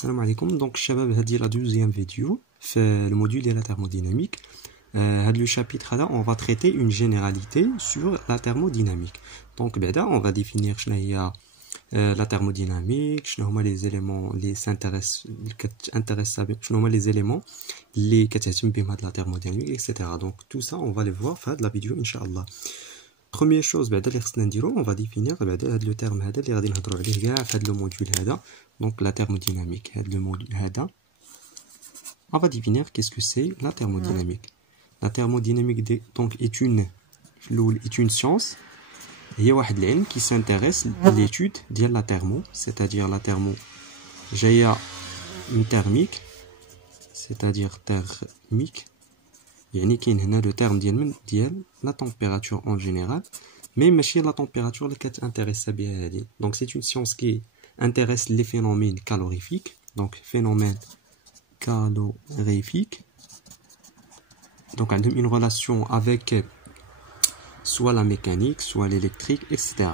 Salam alaikum. Donc, shabab, c'est la deuxième vidéo fait le module de la thermodynamique. Le chapitre là, on va traiter une généralité sur la thermodynamique. Donc, on va définir la thermodynamique, les éléments les les éléments les de la thermodynamique, etc. Donc, tout ça, on va les voir dans la vidéo, Inch'Allah. Première chose, on va définir le terme le module donc la thermodynamique. Le module on va définir qu'est-ce que c'est la thermodynamique. La thermodynamique donc est une science qui s'intéresse à l'étude de la thermo, c'est-à-dire la thermo une thermique, c'est-à-dire thermique. يعني كاين هنا le terme ديال la température en général, mais ماشي la température اللي كتانتريس بها هذه. Donc c'est une science qui intéresse les phénomènes calorifiques, donc phénomènes calorifiques. Donc elle a une relation avec soit la mécanique, soit l'électrique, etc.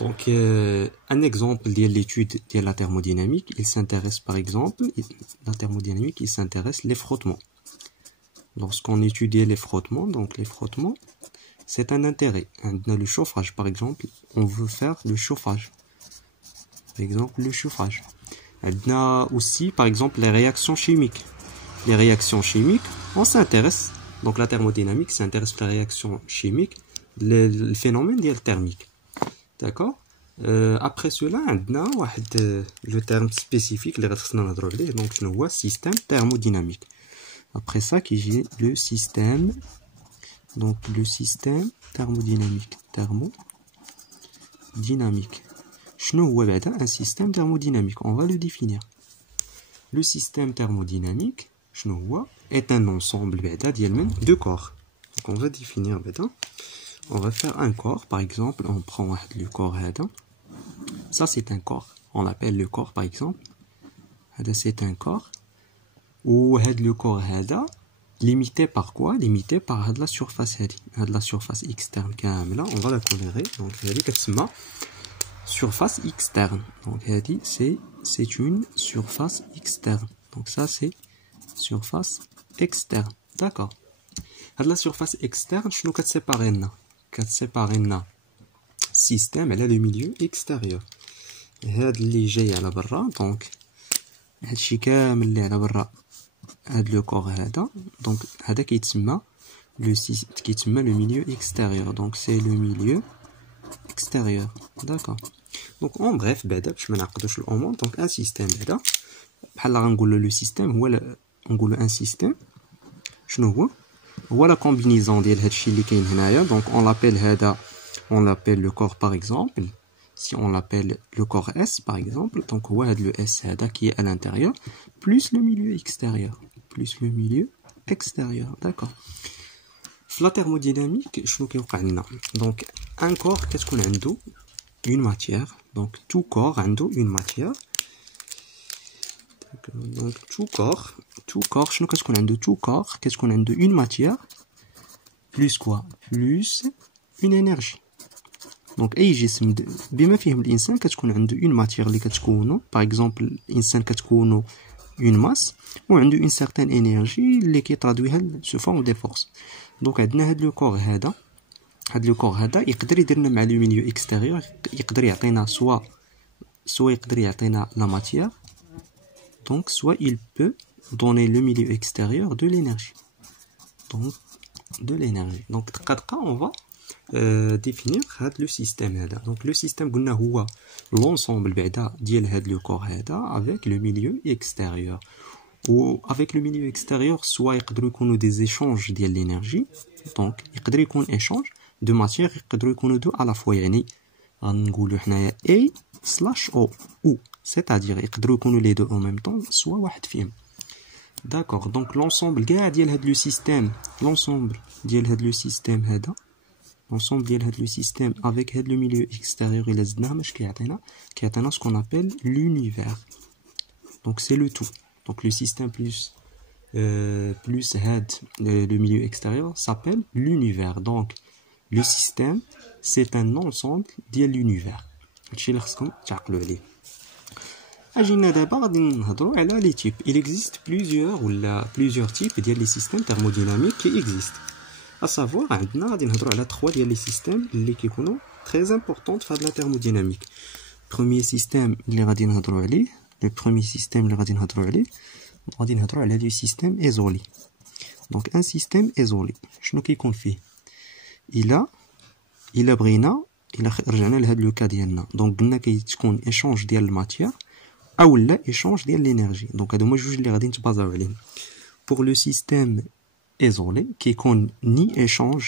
Donc un exemple de l'étude de la thermodynamique, il s'intéresse par exemple, la thermodynamique, il s'intéresse les frottements. Lorsqu'on étudie les frottements, donc les frottements, c'est un intérêt. Le chauffage, par exemple, on veut faire le chauffage. Par exemple, le chauffage. On a aussi, par exemple, les réactions chimiques. Les réactions chimiques, on s'intéresse. Donc la thermodynamique s'intéresse aux réactions chimiques, le phénomène thermique. D'accord? Après cela, on a le terme spécifique, donc je vois système thermodynamique. Après ça, qui j'ai le système, donc le système thermodynamique. Un système thermodynamique, on va le définir. Le système thermodynamique, est un ensemble de corps. Donc on va définir, on va faire un corps, par exemple, on prend le corps, ça c'est un corps, on l'appelle le corps par exemple, c'est un corps. Ou le corps limité par quoi? Limité par la surface la surface externe. On va la colorer. Donc surface externe. Donc c'est une surface externe. Donc ça c'est surface externe. D'accord. La surface externe, je nous séparer système elle a le milieu extérieur. اللي جاي على برا donc هادشي كامل اللي على برا هاد le corps donc هذا كيتسمى le milieu extérieur. Donc c'est le milieu extérieur. D'accord. Donc en bref باش ما نعقدوش الامور. Donc un système بحال غنقولوا le système هو نقولوا un système شنو هو la combinaison ديال هادشي اللي كاين هنايا. Donc on l'appelle le corps par exemple. Si on l'appelle le corps S par exemple, donc le S qui est à l'intérieur, plus le milieu extérieur. D'accord. La thermodynamique, donc un corps, qu'est-ce qu'on a? Une matière. Donc tout corps a une matière. Donc tout corps, qu'est-ce qu'on a? Tout corps, qu'est-ce qu'on a? Une matière, plus quoi? Plus une énergie. Donc اي جسم بما فيهم الانسان كتكون عنده une matière اللي كتكونو. par exemple الانسان كتكونو une masse وعنده une certaine énergie اللي كيترادويها sous forme de force. donc عندنا هاد لو كور هذا يقدر يديرنا مع لو ميليو اكستيريور. يقدر يعطينا soit يقدر يعطينا la matière, donc soit il peut donner le milieu extérieur de l'énergie. Donc on va définir le système. Donc le système هو l'ensemble ديال هاد le corps avec le milieu extérieur. Ou avec le milieu extérieur soit يقدروا يكونوا des échanges ديال l'énergie. Donc يقدر يكون échange de matière يقدروا يكونوا دو à la fois. يعني غنقولوا حنايا A/O ou c'est-à-dire يقدروا يكونوا les deux en même temps soit واحد فيهم. D'accord. Donc l'ensemble ديال هاد le système, l'ensemble ديال هاد le système l'ensemble ديال هاد le système avec هاد le milieu extérieur il زدناه باش كيعطينا ce qu'on appelle l'univers. Donc c'est le tout. Donc le système plus هاد le milieu extérieur s'appelle l'univers. Donc le système c'est un ensemble ديال l'univers. هادشي اللي خصكم تعقلوا عليه. اجينا دابا غادي نهضروا على لي تيب. il existe plusieurs types ديال لي سيستيم thermodynamiques qui existent. à savoir عندنا غادي نهضروا على 3 ديال لي سيستيم اللي كيكونوا très importantes في هاد لا thermodynamique. premier système اللي غادي نهضروا عليه le premier système اللي غادي نهضروا على لو سيستيم ايزولي. دونك ان سيستيم ايزولي شنو كيكون فيه؟ الا بغينا رجعنا لهاد لو كا ديالنا، دونك قلنا كيتكون ايشونج ديال الماتيير او لا ايشونج ديال لينيرجي. دونك هادو هما جوج اللي غادي نتبازاو عليهم. بور لو سيستيم ايزولي كيكون ني ايشونج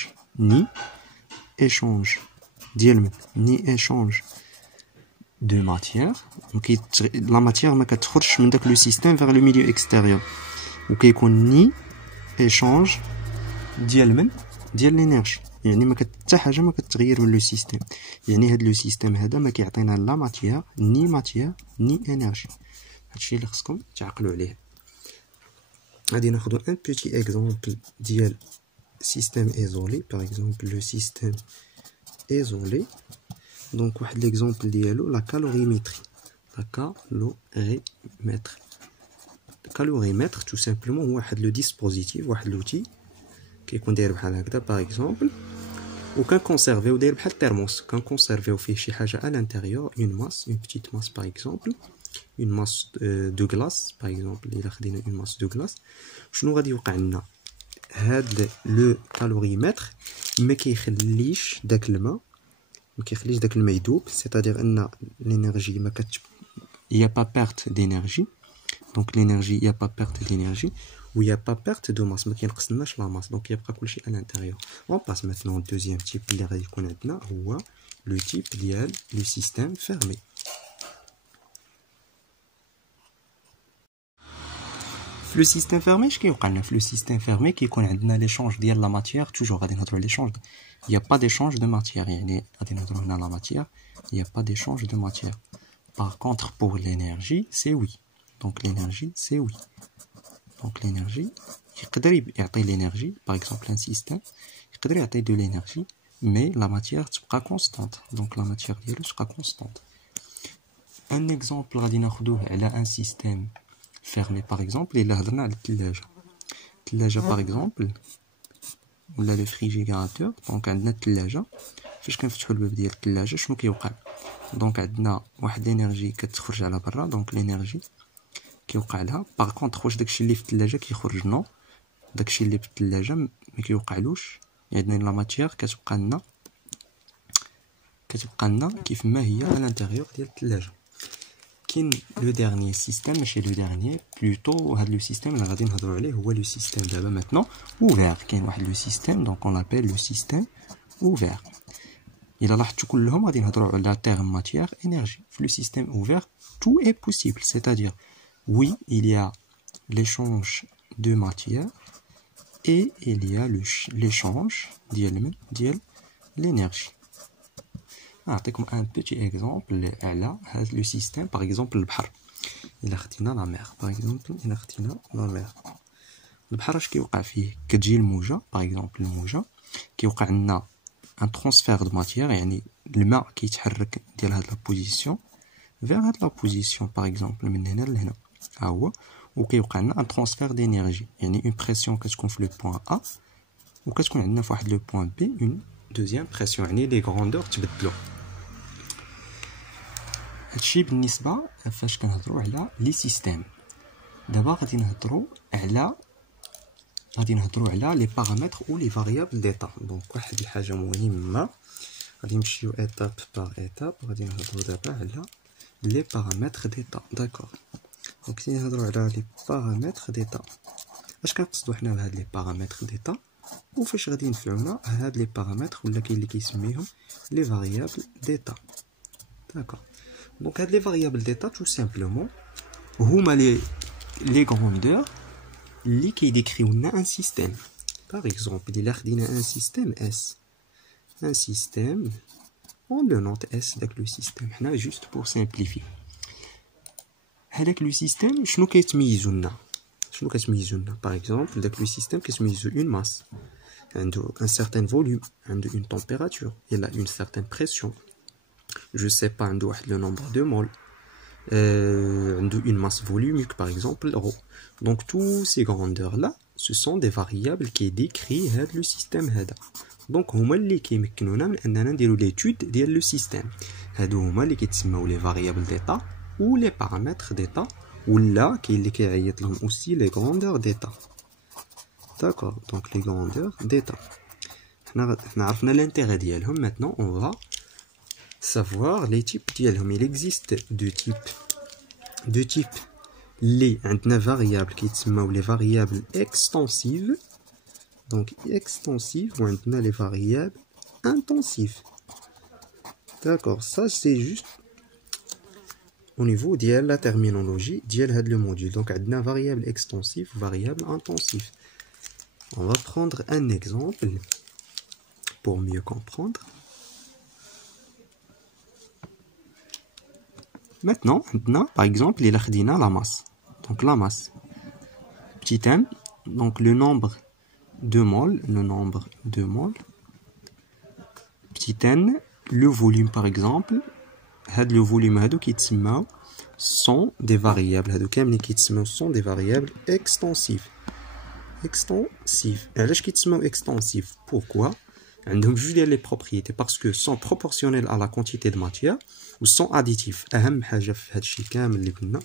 ديال ني ايشونج دو ماتيير، دونك لا ماتيير ما كتخرجش من داك لو سيستيم فيغ لو ميليو اكستيريور، وكيكون ني ايشونج ديال لينيرجي، يعني ما حتى حاجه ما كتغير من لو سيستيم. يعني هاد لو سيستيم هذا ما كيعطينا لا ماتيير ني انرجي. هادشي اللي خصكم تعقلوا عليه. غادي ناخذ ان بيتي اكزامبل ديال سيستيم ايزولي. باغ اكزومبل لو سيستيم ايزولي، دونك واحد ليكزامبل ديالو لا كالوريميتري. كالوريمتر تو سامبلومون هو واحد لو ديسبوزيتيف، واحد لوتي كيكون داير بحال هكذا باغ اكزومبل، وكنكونسيرفيو داير بحال الترموس، كنكونسيرفيو فيه شي حاجه ا لانتيريور، اون ماس، اون بتيت ماس باغ اكزومبل، اون ماس دو غلاس باغ اكزومبل. الا خدينا اون ماس دو غلاس شنو غادي يوقع لنا؟ هاد لو كالوريمتر ما كيخليش داك الماء يذوب، سيتادير ان لينيرجي ما كت يا با بيرت دينيرجي. دونك لينيرجي يا با بيرت دينيرجي ويا با بيرت دو ماس، ما كينقصناش لا ماس، دونك يبقى كلشي ا لانتيريور. اون باس ماتنون دوزيام تيب اللي غادي يكون عندنا هو لو تيب ديال لو سيستيم فيرمي. في لو سيستيم فيرمي اش كيوقع لنا؟ في لو سيستيم فيرمي كيكون عندنا ليشونج ديال لا ماتيير. توجور غادي نهضروا على ليشونج، يا با ديشونج دو ماتيير، يعني غادي نهضروا هنا لا ماتيير يا با ديشونج دو ماتيير. باغ كونطخ بور لينيرجي سي وي، دونك لينيرجي سي وي. دونك لينيرجي يقدر يعطي لينيرجي، باغ اكزومبل ان سيستيم يقدر يعطي دو لينيرجي مي لا ماتيير تبقى كونستانت، دونك لا ماتيير ديالو تبقى كونستانت. ان اكزومبل غادي ناخذوه على ان سيستيم فيرمي. باغ اكزومبل الا هضرنا على الثلاجه باغ اكزومبل ولا لو فريجيراتور. دونك عندنا الثلاجه، فاش كنفتحوا الباب ديال الثلاجه شنو كيوقع؟ دونك عندنا واحد لينيرجي كتخرج على برا، دونك لينيرجي كيوقع لها. باغ كونطخ واش داكشي اللي في الثلاجه كيخرج؟ نو، داكشي اللي في الثلاجه ما كيوقعلوش، يعني لا ماتيير كتبقى لنا كيف ما هي على الانتيريور ديال الثلاجه. كاين لو ديرنيي سيستيم، ماشي لو ديرنيي بلوتو، هاد لو سيستيم اللي غادي نهضروا عليه هو لو سيستيم دابا ماتنون اوفير. كاين واحد لو سيستيم دونك اون لابيل لو سيستيم اوفير. الا لاحظتوا كلهم غادي نهضروا على terme matière énergie. في le système ouvert tout est possible, c'est-à-dire oui, il y a l'échange de matière et il y a l'échange ديال l'énergie. نعطيكم un petit exemple على هذا le système. par exemple البحر، الا خدينا لا مير par exemple، البحر اش كيوقع فيه؟ كتجي الموجه باغ اكزومبل، الموجه كيوقع لنا ان ترانسفير دو ماتيير، يعني الماء كيتحرك ديال هاد لا بوزيسيون فيغ هاد لا بوزيسيون باغ اكزومبل من هنا لهنا، ها هو. وكيوقع لنا ان ترانسفير دينيرجي، يعني اون بريسيون كتكون في لو بوين ا وكتكون عندنا في واحد لو بوين بي اون دوزيام بريسيون، يعني لي غروندور تبدلوا. هادشي بالنسبه فاش كنهضروا على لي سيستيم. دابا غادي نهضروا على لي بارامتر او لي فاريابل ديتا. دونك واحد الحاجه مهمه، غادي نمشيو ايتاب بار ايتاب. غادي نهضروا دابا على لي بارامتر ديتا. داكور، دونك كي نهضروا على لي بارامتر ديتا، اش كنقصدوا حنا بهاد لي بارامتر ديتا وفاش غادي ينفعونا هاد لي بارامتر، ولا كاين اللي كيسميهم لي فاريابل ديتا. داكور، دونك هاد لي فاريابل ديتا تو سامبلومون هما لي غروندور اللي كيديكريو لنا ان سيستيم. باغ اكزومبل الا خدينا ان سيستيم اس، ان سيستيم اون لو نوت اس، داك لو سيستيم حنا جوست بور سامبليفي. هذاك لو سيستيم شنو كيتميزو لنا؟ باغ اكزومبل داك لو سيستيم كيتميزو اون ماس، عنده ان سيرتان فوليوم، عنده اون تمبيراتور، il a une certaine pression، je sais pas، عنده واحد لو نومبر دو مول، une masse volumique par exemple ρ. Donc tous ces grandeurs là ce sont des variables qui décrivent le système هذا. Donc هما اللي كيمكنونا من اننا نديرو l'étude ديال لو سيستيم. هادو هما اللي كيتسموا لي variables d'état ou les paramètres d'état ولا كاين اللي كيعيط لهم aussi les grandeurs d'état. D'accord, donc les grandeurs d'état. حنا عرفنا l'intérêt ديالهم. Maintenant on va savoir les types ديالهم. Il existe deux types اللي عندنا variables كيتسموا les variables extensives. Donc extensives وعندنا les variables intensives. D'accord, ça c'est juste au niveau de la terminologie de le module. Donc عندنا variable extensive, variable intensive. On va prendre un exemple pour mieux comprendre. Maintenant, par exemple, il a la masse. Donc la masse. Petit m, donc le nombre de moles, Petit n, le volume par exemple. Le volume qui sont des variables. Sont des variables extensives. Extensives. Pourquoi? عندهم جوج ديال les propriétés parce que sont proportionnels à la quantité de matière ou sont additifs. أهم حاجة في هاد الشيء كامل اللي قلنا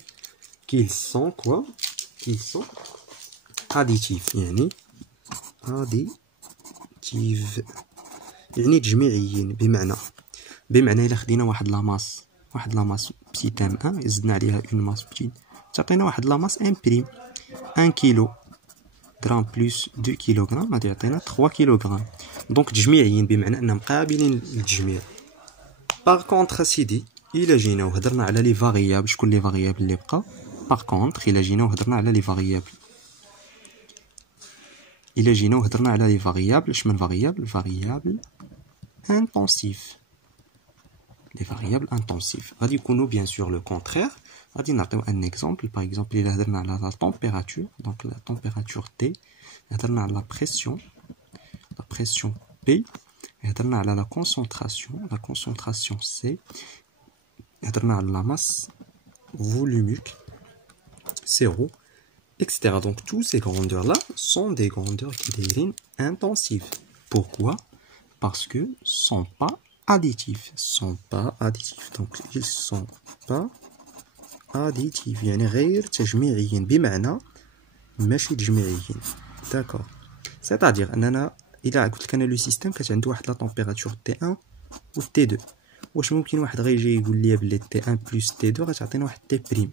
qu'ils sont quoi? Qu'ils sont additifs. يعني additifs يعني تجميعيين. بمعنى إلا خدينا واحد لا ماس بسيت ام 1 زدنا عليها اون ماس بتيت تعطينا واحد لا ماس ان بريم 1 كيلو غرام بلس 2 كيلوغرام غادي يعطينا 3 كيلوغرام. دونك تجميعيين بمعنى انهم قابلين للتجميع. باغ كونطخ سيدي الا جينا وهضرنا على لي فاريابل، شكون لي فاريابل اللي بقى؟ باغ كونطخ الا جينا وهضرنا على لي فاريابل اش من فاريابل intensif. Les variables intensives. غادي يكونوا bien sûr le contraire. غادي نعطيو un exemple. Par exemple, إلا هضرنا على la température, donc la température T. هضرنا على la pression P. هضرنا على la concentration C. هضرنا على la masse volumique C0, etc. Donc tous ces grandeurs-là sont des grandeurs qui deviennent intensives. Pourquoi? Parce que sont pas additifs. Donc ils sont pas additifs. يعني غير تجميعيين بمعنى ماشي تجميعيين. D'accord. C'est-à-dire اننا الا قلت لك انا لو سيستيم كانت عنده واحد لا طومبيراتور T1 و T2. واش ممكن واحد غيجي يقول لي بلي T1 بلس T2 غتعطينا واحد T بريم؟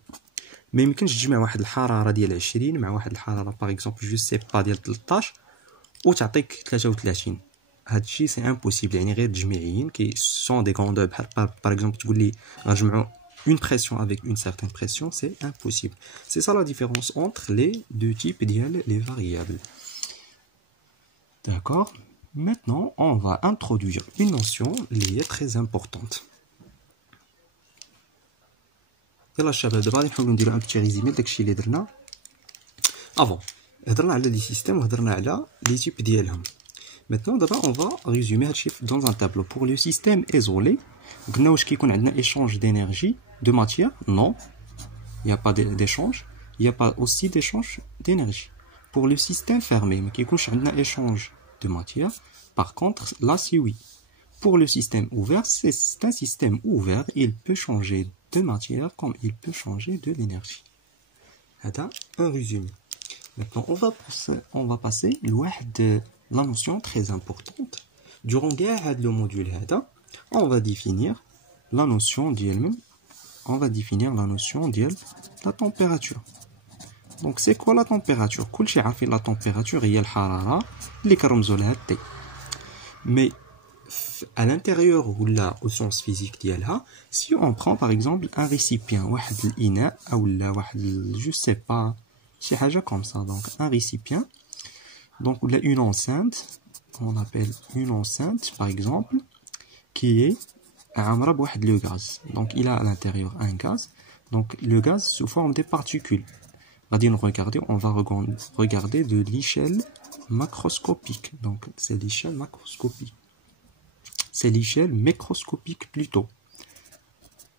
ما يمكنش تجمع واحد الحراره ديال 20 مع واحد الحراره باغ اكزومبل جو سي با ديال 13 وتعطيك 33. هادشي سي امبوسيبل. يعني غير تجميعيين كي سون دي غروندور بحال باغ اكزومبل تقول لي غنجمعوا une pression avec une certaine pression, c'est impossible. C'est ça la différence entre les deux types les variables. D'accord. Maintenant, on va introduire une notion qui est très importante. يلا الشباب دابا غادي نحاولوا نديروا ان بتي ريزيمي داكشي اللي درنا افون. هضرنا على لي سيستيم وهضرنا على لي تيب ديالهم. Maintenant, d'abord, on va résumer ce chiffre dans un tableau. Pour le système isolé, on a un échange d'énergie, de matière. Non, il n'y a pas d'échange. Il n'y a pas aussi d'échange d'énergie. Pour le système fermé, il y a un échange de matière. Par contre, là, c'est oui. Pour le système ouvert, c'est un système ouvert. Il peut changer de matière comme il peut changer de l'énergie. C'est un résumé. Maintenant, on va passer la notion très importante. Durant le module, on va définir la notion de la température. Donc, c'est quoi la température? La température est la harara اللي كنرمزوا لها T. Mais à l'intérieur ou là au sens physique ديالها, si on prend par exemple un récipient, واحد الإناء أو لا واحد je sais pas, شي حاجة comme ça, donc un récipient. Donc, il y a une enceinte, on appelle une enceinte, par exemple, qui est le gaz. Donc, il a à l'intérieur un gaz. Donc, le gaz sous forme de particules. On va regarder de l'échelle macroscopique. Donc, c'est l'échelle macroscopique. C'est l'échelle microscopique plutôt.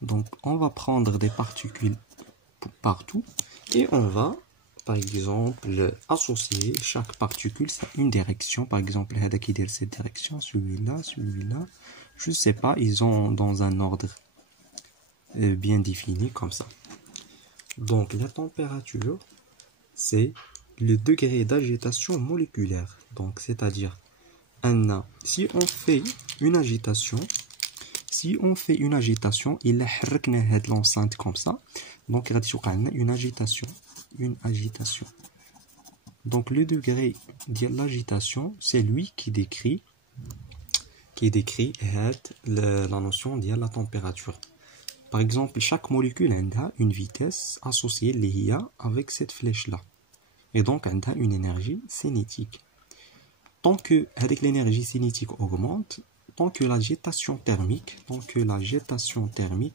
Donc, on va prendre des particules partout et on va, par exemple, associer chaque particule à une direction. Par exemple, qui dit cette direction, celui-là, celui-là. Je ne sais pas, ils sont dans un ordre bien défini comme ça. Donc, la température, c'est le degré d'agitation moléculaire. Donc, c'est-à-dire, si on fait une agitation, il a l'enceinte comme ça. Donc, une agitation. Donc, le degré de l'agitation, c'est lui qui décrit la notion de la température. Par exemple, chaque molécule a une vitesse associée avec cette flèche-là. Et donc, elle a une énergie cinétique. Tant que avec l'énergie cinétique augmente, tant que l'agitation thermique,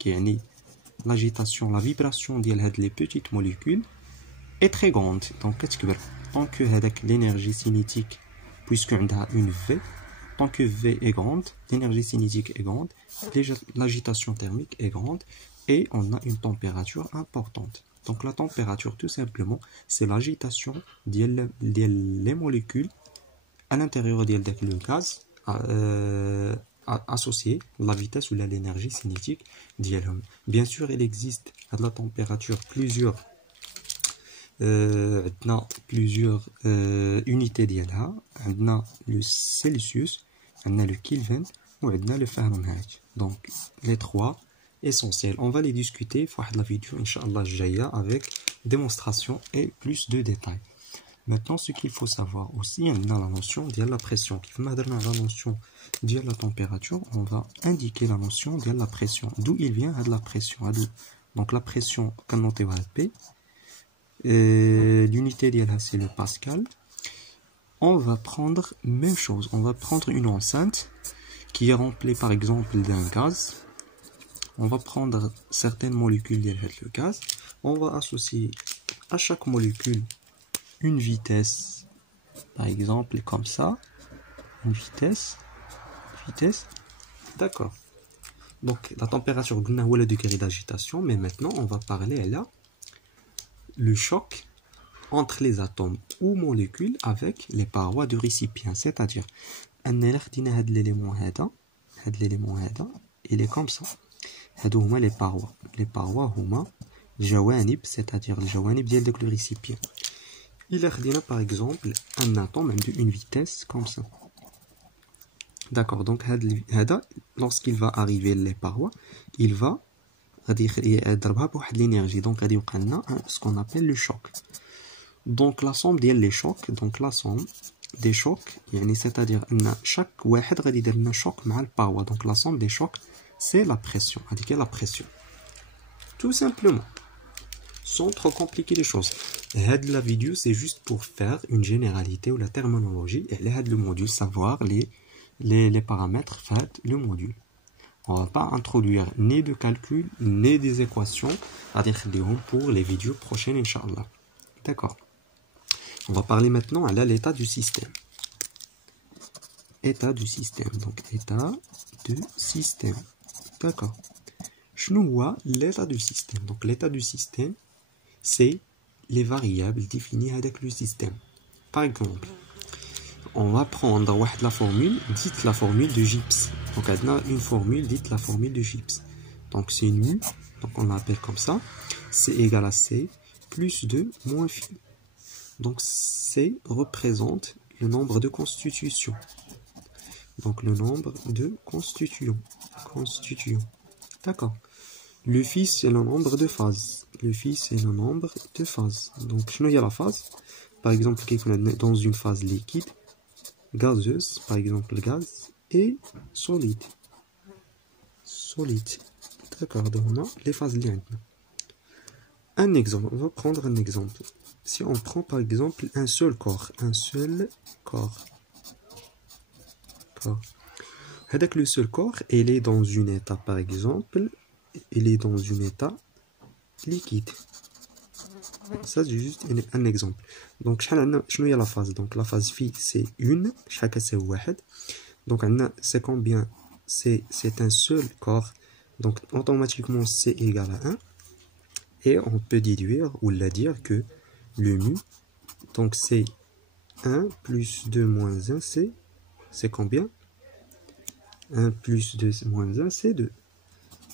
et l'agitation, la vibration des petites molécules est très grande. Donc, tant que avec l'énergie cinétique, puisqu'on a une V, tant que V est grande, l'énergie cinétique est grande, l'agitation thermique est grande et on a une température importante. Donc la température, tout simplement, c'est l'agitation des molécules à l'intérieur du gaz associé à la vitesse ou à l'énergie cinétique d'ILM. Bien sûr, il existe à la température plusieurs unités d'ILA. On a le Celsius, on a le Kelvin ou on a le Fahrenheit. Donc, les trois essentiels. On va les discuter dans la vidéo, Inch'Allah, avec démonstration et plus de détails. Maintenant, ce qu'il faut savoir aussi, on a la notion de la pression. La notion de la température, on va indiquer la notion de la pression. D'où il vient de la pression. Donc, la pression, quand on va P, l'unité d'ILA, c'est le pascal. On va prendre même chose. On va prendre une enceinte qui est remplie, par exemple, d'un gaz. On va prendre certaines molécules de le gaz. On va associer à chaque molécule une vitesse, par exemple comme ça, une vitesse, d'accord. Donc la température, ou le degré d'agitation, mais maintenant on va parler là le choc entre les atomes ou molécules avec les parois du récipient, c'est-à-dire l'élément il est comme ça. Les parois هما جوانب, c'est-à-dire les جوانب ديال le récipient. Il a par exemple un atome d'une vitesse comme ça. D'accord, donc lorsqu'il va arriver les parois, il va l'énergie. Donc il y a ce qu'on appelle le choc. Donc la somme des chocs, des chocs, c'est-à-dire chaque واحد غادي يدير لنا choc مع الباروا. Donc la somme des chocs, c'est la pression. La pression. Tout simplement. Sans trop compliquer les choses. La vidéo, c'est juste pour faire une généralité ou la terminologie. Et le module, savoir les paramètres fait le module. On ne va pas introduire ni de calcul, ni des équations à dire pour les vidéos prochaines, Inch'Allah. D'accord. On va parler maintenant à l'état du système. État du système. Donc, état du système. D'accord. Je nous vois l'état du système. Donc, l'état du système, c'est les variables définies avec le système. Par exemple, on va prendre la formule, dites la formule de Gibbs. Donc, on a une formule, dites la formule de Gibbs. Donc, c'est nu, donc on l'appelle comme ça. C égale à C plus 2 moins phi. Donc, C représente le nombre de constitutions. Donc, le nombre de constituants. D'accord. Le phi, c'est le nombre de phases. Donc, il y a la phase. Par exemple, dans une phase liquide, gazeuse, par exemple, gaz, et solide. D'accord, donc on a les phases liées. Un exemple, on va prendre un exemple. Si on prend par exemple un seul corps. Avec le seul corps, il est dans un état, par exemple, liquide. Ça, c'est juste un exemple. Donc, il y a la phase. Donc, la phase phi, c'est une. Chacun, c'est واحد. Donc, c'est combien? C'est un seul corps Donc automatiquement C égale à 1. Et on peut déduire ou la dire que le mu, donc c'est 1 plus 2 moins 1, c'est combien? 1 plus 2 moins 1, c'est 2.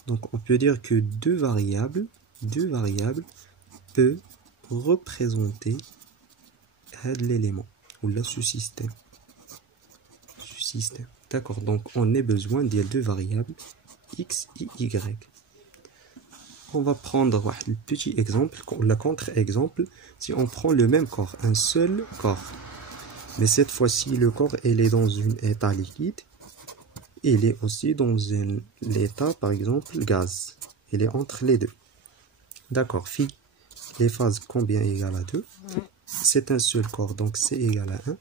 Donc on peut dire que deux variables peuvent représenter l'élément ou le sous-système. D'accord, donc on a besoin de deux variables x et y. On va prendre un petit exemple, le contre-exemple. Si on prend le même corps, un seul corps, mais cette fois-ci le corps il est dans un état liquide, il est aussi dans l'état par exemple gaz, il est entre les deux. D'accord, phi, les phases combien égale à 2, c'est un seul corps, donc C égale à 1,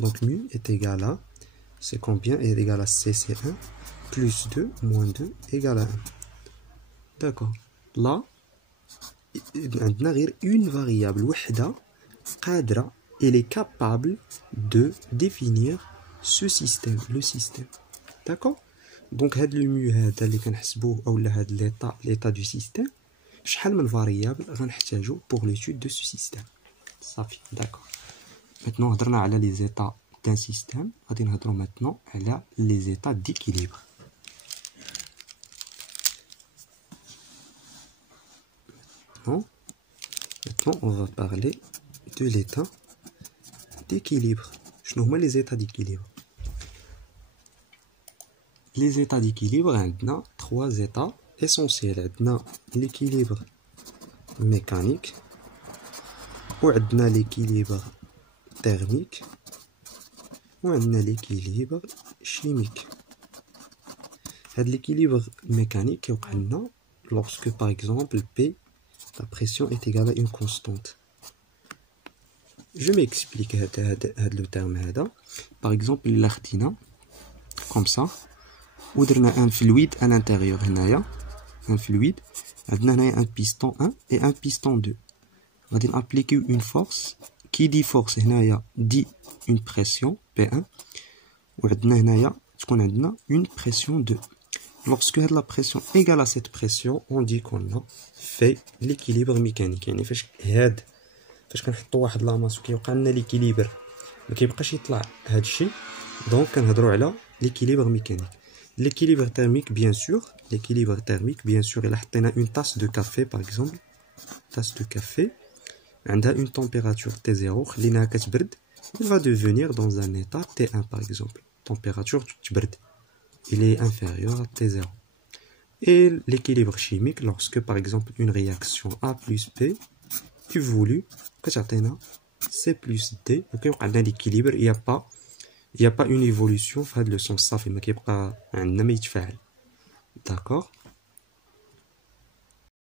donc mu est égal à, c'est combien est égal à C, c'est 1, plus 2 moins 2 égale à 1. D'accord, là عندنا غير une variable وحده قادرة, elle est capable de définir ce système, le système. D'accord, donc هاد لو ميو هذا اللي كنحسبوه اولا هاد l'état du système, شحال من variable غنحتاجو pour l'étude de ce système. صافي, d'accord. Maintenant هضرنا على les états d'un système, غادي نهضرو maintenant على les états d'équilibre. Maintenant, on va parler de l'état d'équilibre. شنو هما les états d'équilibre? Les états d'équilibre, on a trois états essentiels. On a l'équilibre mécanique, on a l'équilibre thermique, on a l'équilibre chimique. L'équilibre mécanique, lorsque par exemple P, la pression est égale à une constante. Je m'explique le terme. Par exemple, l'artina, comme ça, ou un fluide à l'intérieur. Un fluide, un piston 1 et un piston 2. On va appliquer une force. Qui dit force, dit une pression P1. Ou on a une pression 2. Lorsque la pression est égale à cette pression, on dit qu'on a fait l'équilibre mécanique. يعني فاش كنحطوا واحد لاماس وكيوقع لنا ليكيليبر ما كيبقاش يطلع هذا الشيء, دونك كنهضروا على l'équilibre mécanique. L'équilibre thermique, bien sûr, il a حطينا une tasse de café par exemple, tasse de café, عندها une température T0, خليناها كتبرد, il va devenir dans un état T1 par exemple, température تبرد, il est inférieur à T0. Et l'équilibre chimique, lorsque par exemple une réaction A plus B évolue, C plus D, l'équilibre, il n'y a pas une évolution, le sens ça fait qu'il n'y a pas un. D'accord.